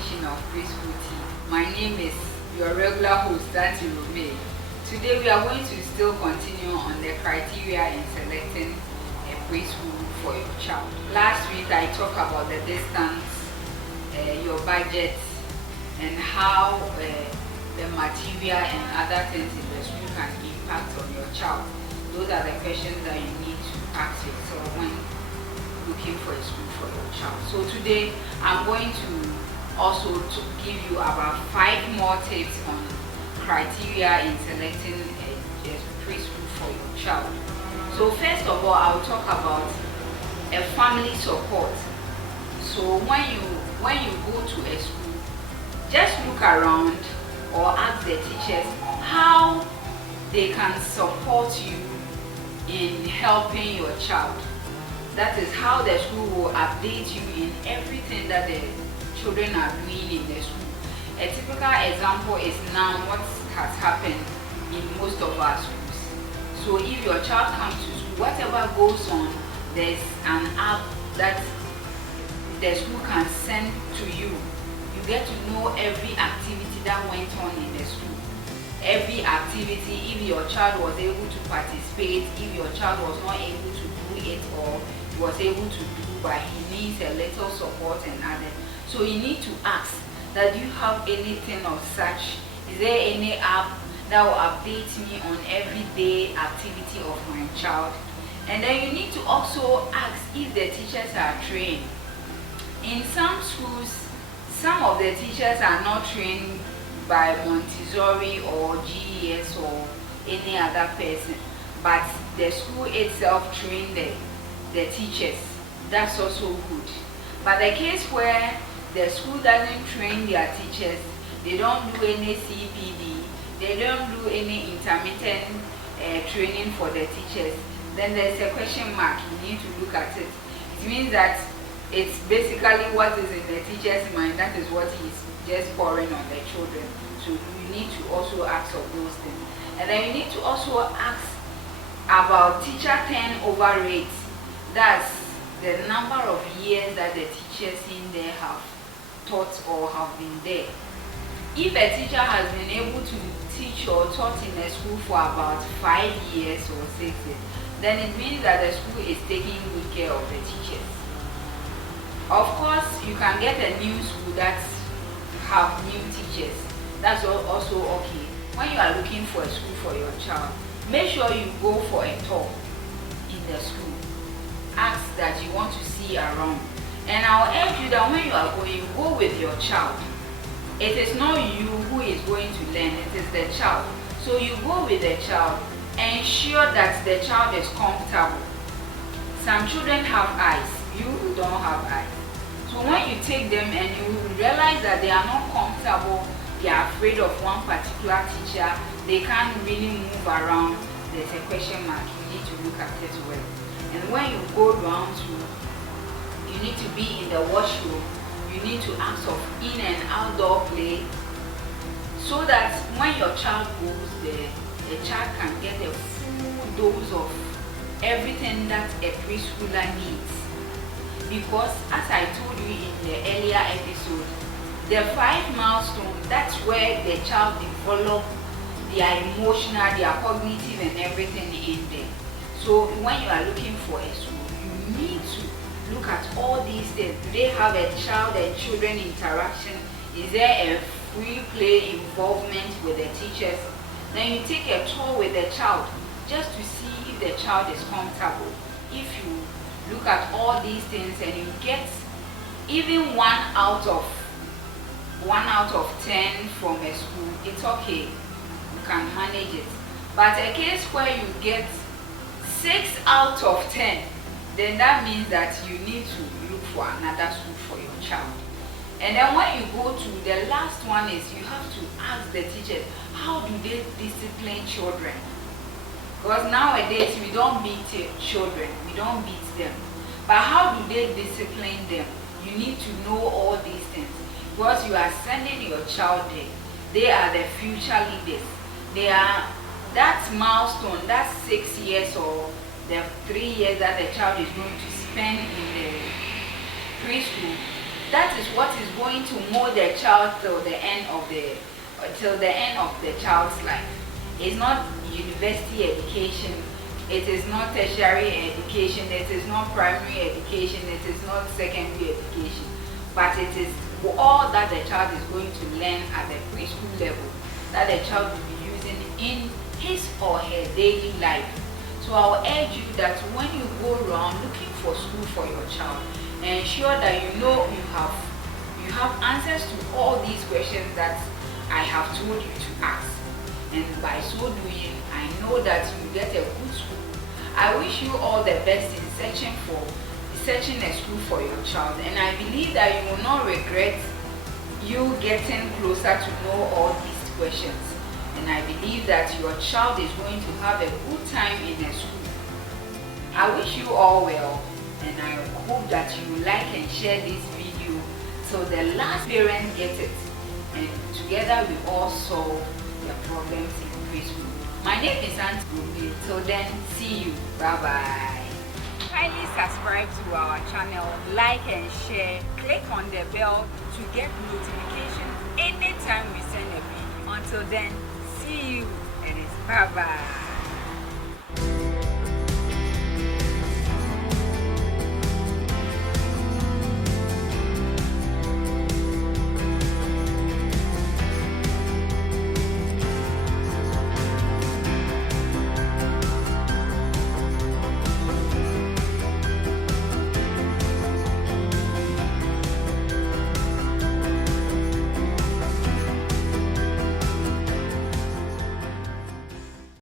edition of Preschool Tea. My name is your regular host, Auntie Romay. Today we are going to still continue on the criteria in selecting a preschool for your child. Last week I talked about the distance, your budget, and how the material and other things in the school can impact on your child. Those are the questions that you need to ask yourself when looking for a school for your child. So today I'm going to also give you about 5 more tips on criteria in selecting a preschool for your child. So first of all, I will talk about a family support. So when you go to a school, just look around or ask the teachers how they can support you in helping your child. That is how the school will update you in everything that the children are doing in the school. A typical example is now what has happened in most of our schools. So if your child comes to school, whatever goes on, there's an app that the school can send to you. You get to know every activity that went on in the school. Every activity, if your child was able to participate, if your child was not able to do it, or was able to do but he needs a little support and others. So you need to ask that you have anything of such. Is there any app that will update me on everyday activity of my child? And then you need to also ask if the teachers are trained. In some schools, some of the teachers are not trained by Montessori or GES or any other person, but the school itself trained the teachers. That's also good. But the case where the school doesn't train their teachers, they don't do any CPD, they don't do any intermittent training for the teachers, then there's a question mark. You need to look at it. It means that it's basically what is in the teacher's mind, that is what he's just pouring on the children. So you need to also ask of those things. And then you need to also ask about teacher turnover rates. That's the number of years that the teachers in there have taught or have been there. If a teacher has been able to teach or taught in a school for about 5 years or 6 years, then it means that the school is taking good care of the teachers. Of course, you can get a new school that have new teachers. That's also okay. When you are looking for a school for your child, make sure you go for a tour in the school. Ask that you want to see around. And I'll urge you that when you are going, go with your child. It is not you who is going to learn, it is the child. So you go with the child, ensure that the child is comfortable. Some children have eyes, you don't have eyes. So when you take them and you realize that they are not comfortable, they are afraid of one particular teacher, they can't really move around, there's a question mark. You need to look at it well. And when you go round to, you need to be in the washroom, you need to ask of in and outdoor play, so that when your child goes there, the child can get a full dose of everything that a preschooler needs. Because as I told you in the earlier episode, the 5 milestones, that's where the child develops their emotional, their cognitive and everything in there. So when you are looking for a school, you need to look at all these things. Do they have a child and children interaction? Is there a free play involvement with the teachers? Then you take a tour with the child just to see if the child is comfortable. If you look at all these things and you get even 1 out of 10 from a school, it's okay. You can manage it. But a case where you get 6 out of 10, then that means that you need to look for another school for your child. And then when you go to the last one is you have to ask the teachers, how do they discipline children? Because nowadays we don't beat children, we don't beat them. But how do they discipline them? You need to know all these things. Because you are sending your child there. They are the future leaders. They are that milestone, that 6 years or the 3 years that the child is going to spend in the preschool. that is what is going to mold the child till the end of the child's life. It's not university education, it is not tertiary education, it is not primary education, it is not secondary education, but it is all that the child is going to learn at the preschool level that the child will be using in his or her daily life. So I will urge you that when you go around looking for school for your child, ensure that you have answers to all these questions that I have told you to ask. And by so doing, I know that you get a good school. I wish you all the best in searching a school for your child, and I believe that you will not regret you getting closer to know all these questions. And I believe that your child is going to have a good time in a school. I wish you all well, and I hope that you like and share this video so the last parent gets it, and together we all solve the problems in preschool. My name is Auntie Romay. Till then, see you. Bye bye. Kindly subscribe to our channel, like and share. Click on the bell to get notifications anytime we send a video. Until then, see you and it's bye bye.